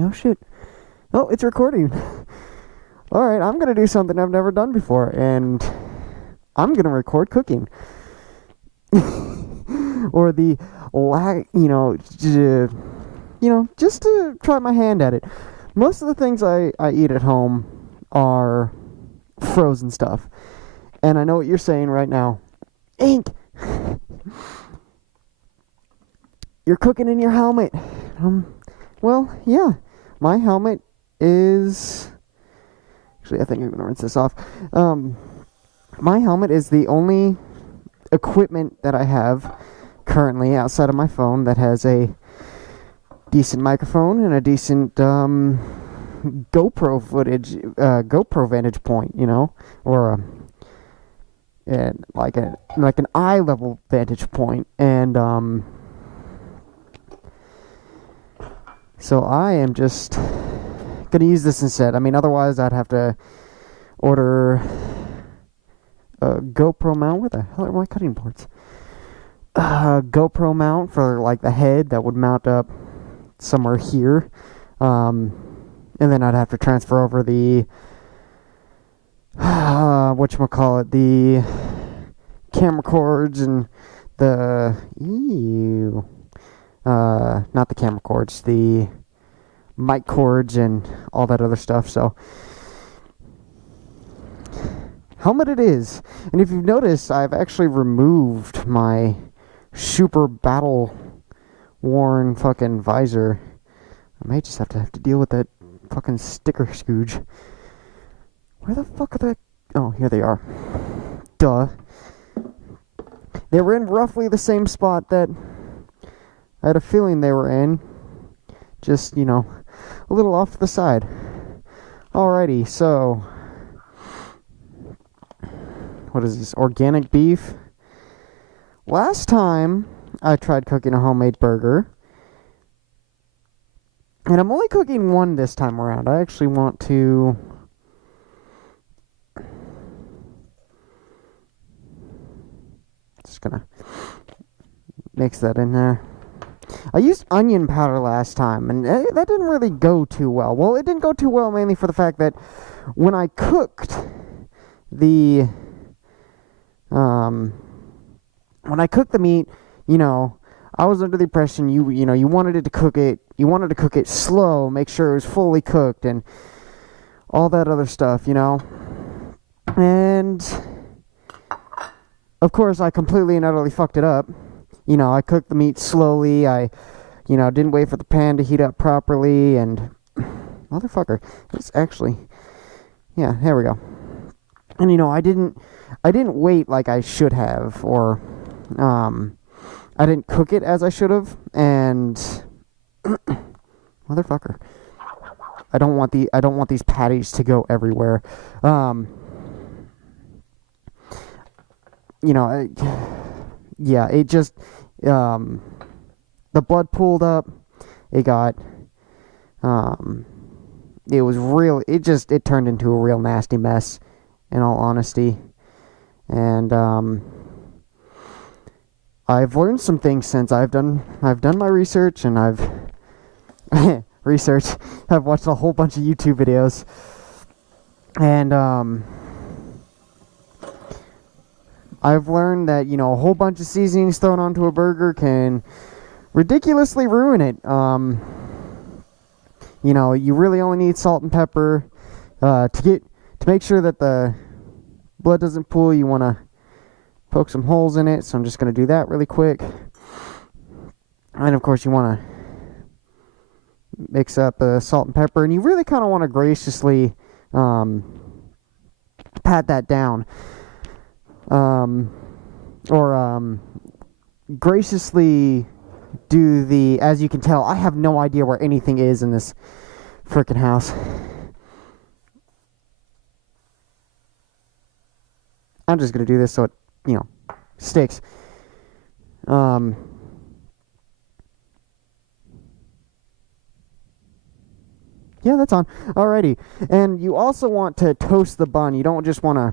Oh shit. Oh, it's recording. Alright, I'm gonna do something I've never done before, and I'm gonna record cooking. Or the just to try my hand at it. Most of the things I eat at home are frozen stuff. And I know what you're saying right now. Inq, you're cooking in your helmet. Well, yeah. My helmet is... Actually, I think I'm going to rinse this off. My helmet is the only equipment that I have currently outside of my phone that has a decent microphone and a decent GoPro footage, GoPro vantage point, or like an eye level vantage point, and so I am just gonna use this instead. I mean, otherwise I'd have to order a GoPro mount. Where the hell are my cutting boards? GoPro mount for like the head that would mount up somewhere here, and then I'd have to transfer over the whatchamacallit, the camera cords and the not the camera cords, the mic cords and all that other stuff. So helmet it is. And if you've noticed, I've actually removed my super battle worn fucking visor. I may just have to deal with that fucking sticker scooge. Where the fuck are they? Oh, here they are. Duh. They were in roughly the same spot that I had a feeling they were in. Just, a little off to the side. Alrighty, so... What is this? Organic beef? Last time I tried cooking a homemade burger, and I'm only cooking one this time around. I actually want to... Just gonna mix that in there. I used onion powder last time, and that didn't really go too well. Well, it didn't go too well mainly for the fact that when I cooked the meat, I was under the impression you wanted to cook it slow, make sure it was fully cooked and all that other stuff, And of course I completely and utterly fucked it up. I cooked the meat slowly. I didn't wait for the pan to heat up properly, and motherfucker, it's actually, yeah, there we go. And I didn't wait like I should have, or I didn't cook it as I should have, and motherfucker, I don't want these patties to go everywhere. Yeah, it just the blood pooled up. It got it was real. It turned into a real nasty mess, in all honesty. And I've learned some things since I've done my research, and I've I've watched a whole bunch of YouTube videos, and I've learned that a whole bunch of seasonings thrown onto a burger can ridiculously ruin it. You really only need salt and pepper to make sure that the blood doesn't pool. You want to poke some holes in it, so I'm just going to do that really quick. And of course you want to mix up the salt and pepper, and you really kind of want to graciously pat that down, or graciously do the, as you can tell, I have no idea where anything is in this frickin' house. I'm just gonna do this so it, sticks. Yeah, that's on. Alrighty. And you also want to toast the bun. You don't just want to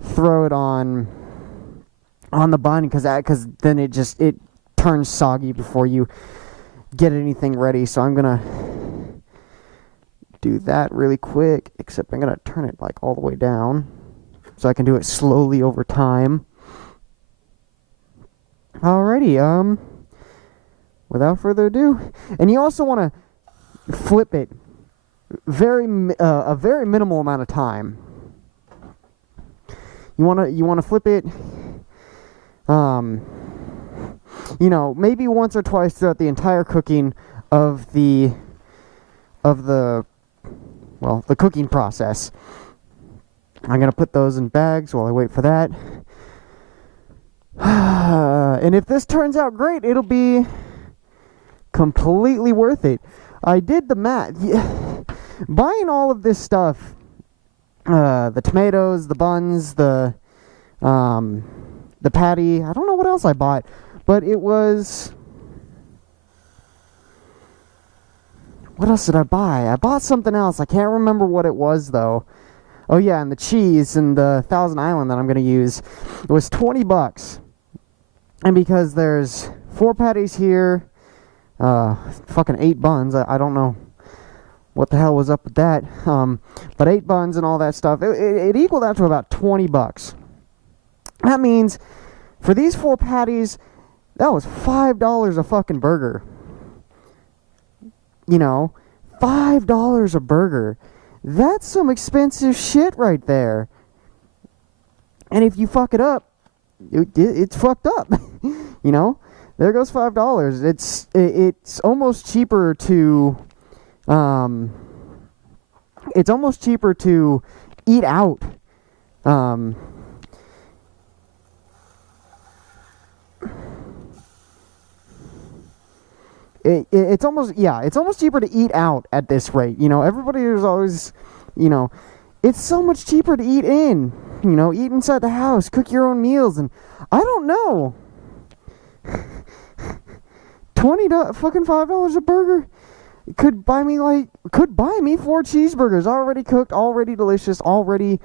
throw it on the bun, because then it turns soggy before you get anything ready. So I'm gonna do that really quick, except I'm going to turn it like all the way down so I can do it slowly over time. Alrighty, without further ado, and you also want to flip it a very minimal amount of time. You want to flip it, maybe once or twice throughout the entire cooking of the cooking process. I'm gonna put those in bags while I wait for that. And if this turns out great, it'll be completely worth it. I did the math. Buying all of this stuff, the tomatoes, the buns, the patty, I don't know what else I bought, but it was... What else did I buy? I bought something else. I can't remember what it was, though. Oh, yeah, and the cheese and the Thousand Island that I'm going to use. It was $20. And because there's 4 patties here, fucking 8 buns, I don't know what the hell was up with that. But 8 buns and all that stuff, it equaled out to about $20. That means for these 4 patties, that was $5 a fucking burger. $5 a burger. That's some expensive shit right there. And if you fuck it up, it's fucked up. There goes $5. It's almost cheaper to eat out. It's almost cheaper to eat out at this rate. Everybody is always, it's so much cheaper to eat in. Eat inside the house, cook your own meals, and I don't know. Fucking $5 a burger could buy me 4 cheeseburgers already cooked, already delicious, already,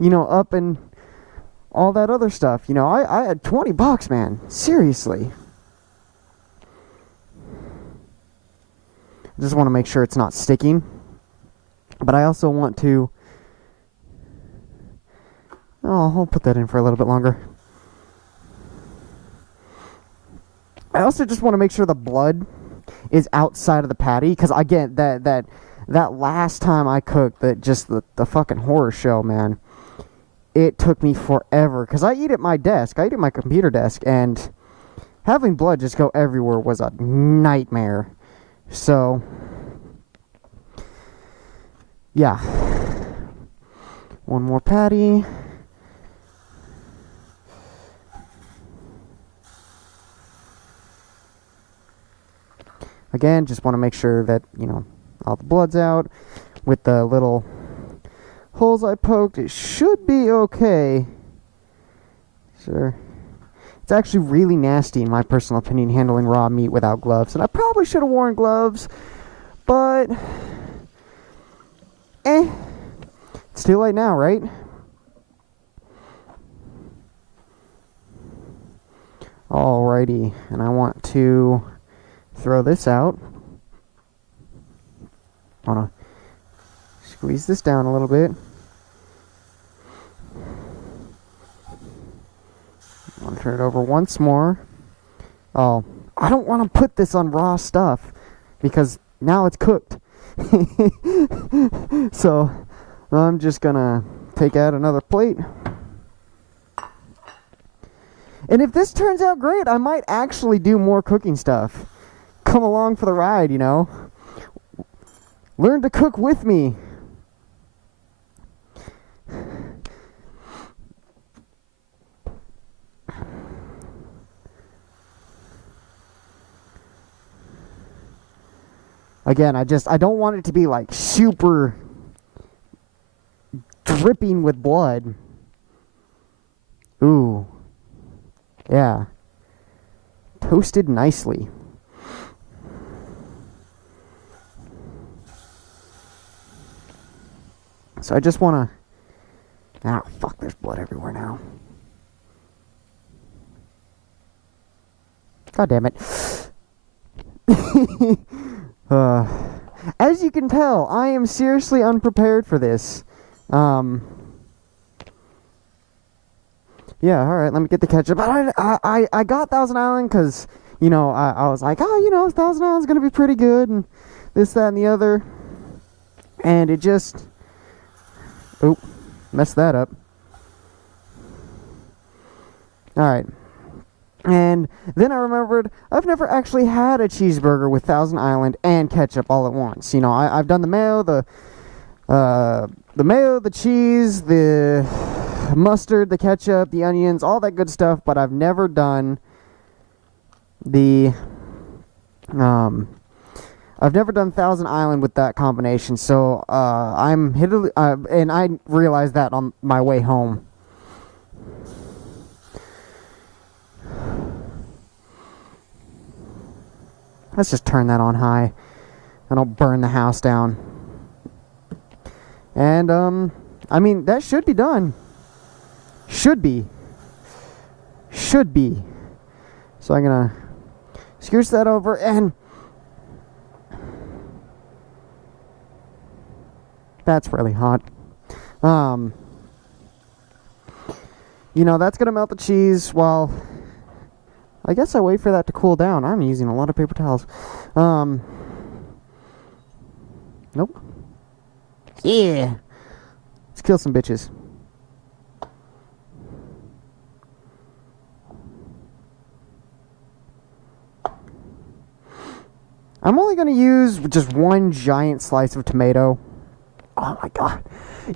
up and all that other stuff. I had $20, man. Seriously. I just want to make sure it's not sticking. But I also want to... I'll put that in for a little bit longer. I also just want to make sure the blood is outside of the patty. Because again, that last time I cooked, the fucking horror show, man. It took me forever. Because I eat at my desk. I eat at my computer desk. And having blood just go everywhere was a nightmare. So, yeah. One more patty. Again, just want to make sure that, all the blood's out. With the little holes I poked, it should be okay. Sure. It's actually really nasty, in my personal opinion, handling raw meat without gloves. And I probably should have worn gloves, but... It's too late now, right? Alrighty, and I want to throw this out. I want to squeeze this down a little bit. I want to turn it over once more. Oh, I don't want to put this on raw stuff because now it's cooked. So I'm just gonna take out another plate. And if this turns out great, I might actually do more cooking stuff. Come along for the ride, Learn to cook with me. Again, I don't want it to be like super dripping with blood. Ooh. Yeah. Toasted nicely. So I just want to... Ah, fuck, there's blood everywhere now. God damn it. As you can tell, I am seriously unprepared for this. Yeah, alright, let me get the ketchup. I got Thousand Island because, you know, I was like, oh, you know, Thousand Island's going to be pretty good, and this, that, and the other. And it just... Oop, messed that up. Alright. And then I remembered, I've never actually had a cheeseburger with Thousand Island and ketchup all at once. You know, I've done the mayo, the cheese, the mustard, the ketchup, the onions, all that good stuff, but I've never done the I've never done Thousand Island with that combination. So and I realized that on my way home. Let's just turn that on high. I don't burn the house down. And I mean, that should be done. Should be. So I'm gonna scooch that over, and that's really hot. You know, that's gonna melt the cheese while I guess I wait for that to cool down. I'm using a lot of paper towels. Nope. Yeah. Let's kill some bitches. I'm only going to use just one giant slice of tomato. Oh my god.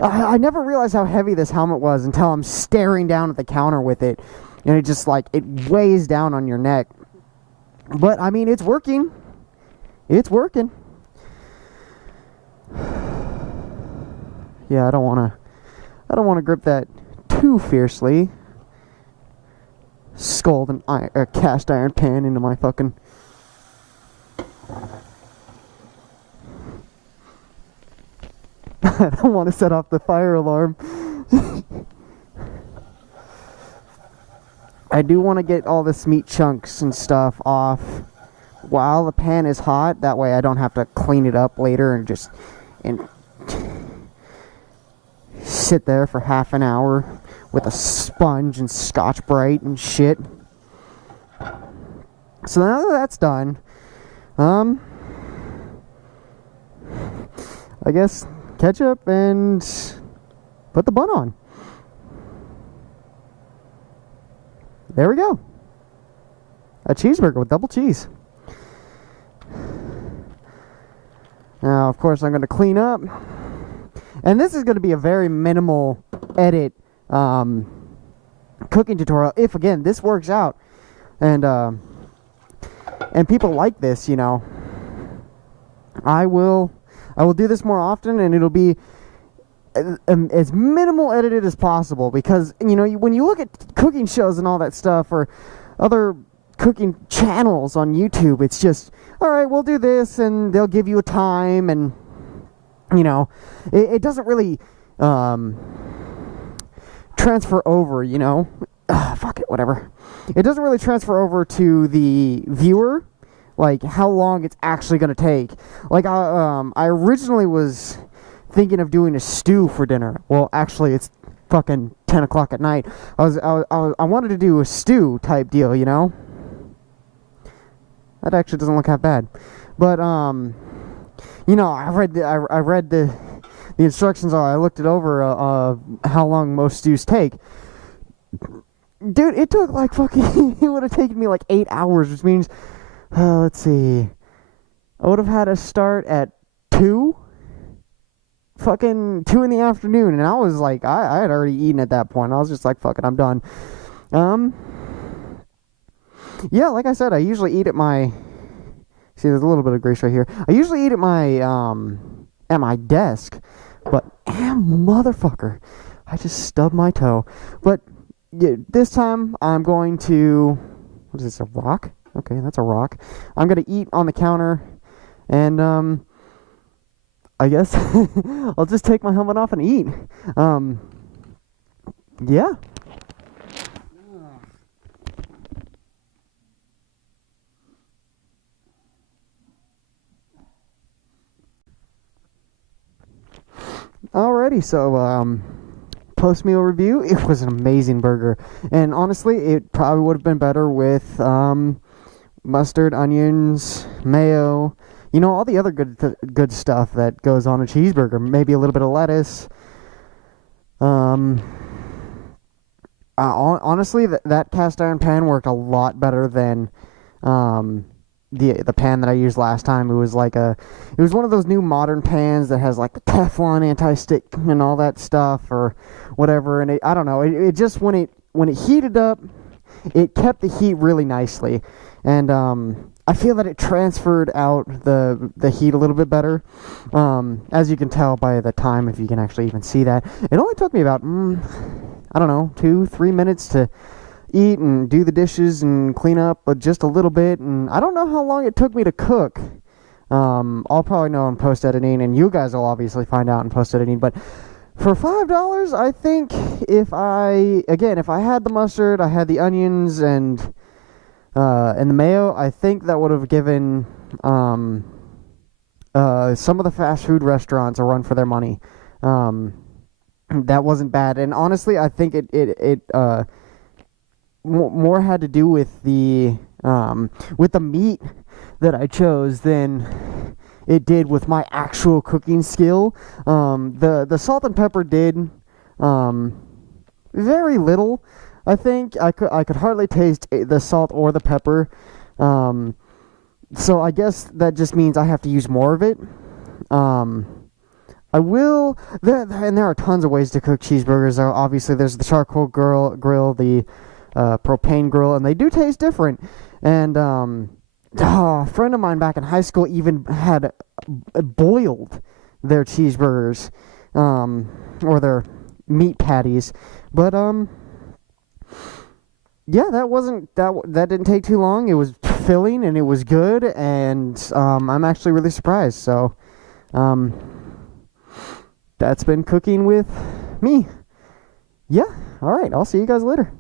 I never realized how heavy this helmet was until I'm staring down at the counter with it. And it just, like, it weighs down on your neck. But, I mean, it's working. It's working. Yeah, I don't want to grip that too fiercely. Scald a cast iron pan into my fucking... I don't want to set off the fire alarm. I do want to get all this meat chunks and stuff off while the pan is hot. That way I don't have to clean it up later and just sit there for half an hour with a sponge and Scotch-Brite and shit. So now that that's done, I guess ketchup and put the bun on. There we go. A cheeseburger with double cheese. Now, of course, I'm going to clean up. And this is going to be a very minimal edit cooking tutorial. If, again, this works out. And people like this, you know. I will do this more often, and it'll be as minimal edited as possible, because, you know, when you look at cooking shows and all that stuff, or other cooking channels on YouTube, it's just, alright, we'll do this, and they'll give you a time, and, you know, it doesn't really transfer over, you know. Fuck it, whatever. It doesn't really transfer over to the viewer, like how long it's actually going to take. Like, I originally was thinking of doing a stew for dinner. Well, actually, it's fucking 10 o'clock at night. I wanted to do a stew type deal, you know. That actually doesn't look that bad. But you know, I read the instructions. I looked it over. How long most stews take. Dude, it took like fucking. It would have taken me like 8 hours, which means, let's see, I would have had to start at 2. Fucking 2 in the afternoon, and I was like, I had already eaten at that point. I was just like, fuck it, I'm done. Yeah, like I said, I usually eat at my, see, there's a little bit of grease right here. I usually eat at my desk, but motherfucker, I just stubbed my toe. But yeah, this time I'm going to, what is this, a rock? Okay, that's a rock. I'm gonna eat on the counter, and I guess I'll just take my helmet off and eat. Yeah. Alrighty, so post meal review. It was an amazing burger, and honestly, it probably would have been better with mustard, onions, mayo. You know, all the other good stuff that goes on a cheeseburger. Maybe a little bit of lettuce. Honestly, that cast iron pan worked a lot better than the pan that I used last time. It was one of those new modern pans that has like the Teflon anti-stick and all that stuff or whatever. And I don't know. It just when it heated up, it kept the heat really nicely, and I feel that it transferred out the heat a little bit better. As you can tell by the time, if you can actually even see that, it only took me about I don't know, 2-3 minutes to eat and do the dishes and clean up just a little bit, and I don't know how long it took me to cook. I'll probably know in post editing, and you guys will obviously find out in post editing. But for $5, I think if I had the mustard, I had the onions and the mayo, I think that would have given some of the fast food restaurants a run for their money. That wasn't bad, and honestly, I think it more had to do with the meat that I chose than it did with my actual cooking skill. The salt and pepper did very little. I think I could hardly taste the salt or the pepper. So I guess that just means I have to use more of it. I will. There are tons of ways to cook cheeseburgers. Obviously, there's the charcoal grill, the propane grill, and they do taste different. And a friend of mine back in high school even had boiled their cheeseburgers, or their meat patties. But yeah, that didn't take too long. It was filling and it was good, and I'm actually really surprised. So that's been cooking with me. Yeah, all right, I'll see you guys later.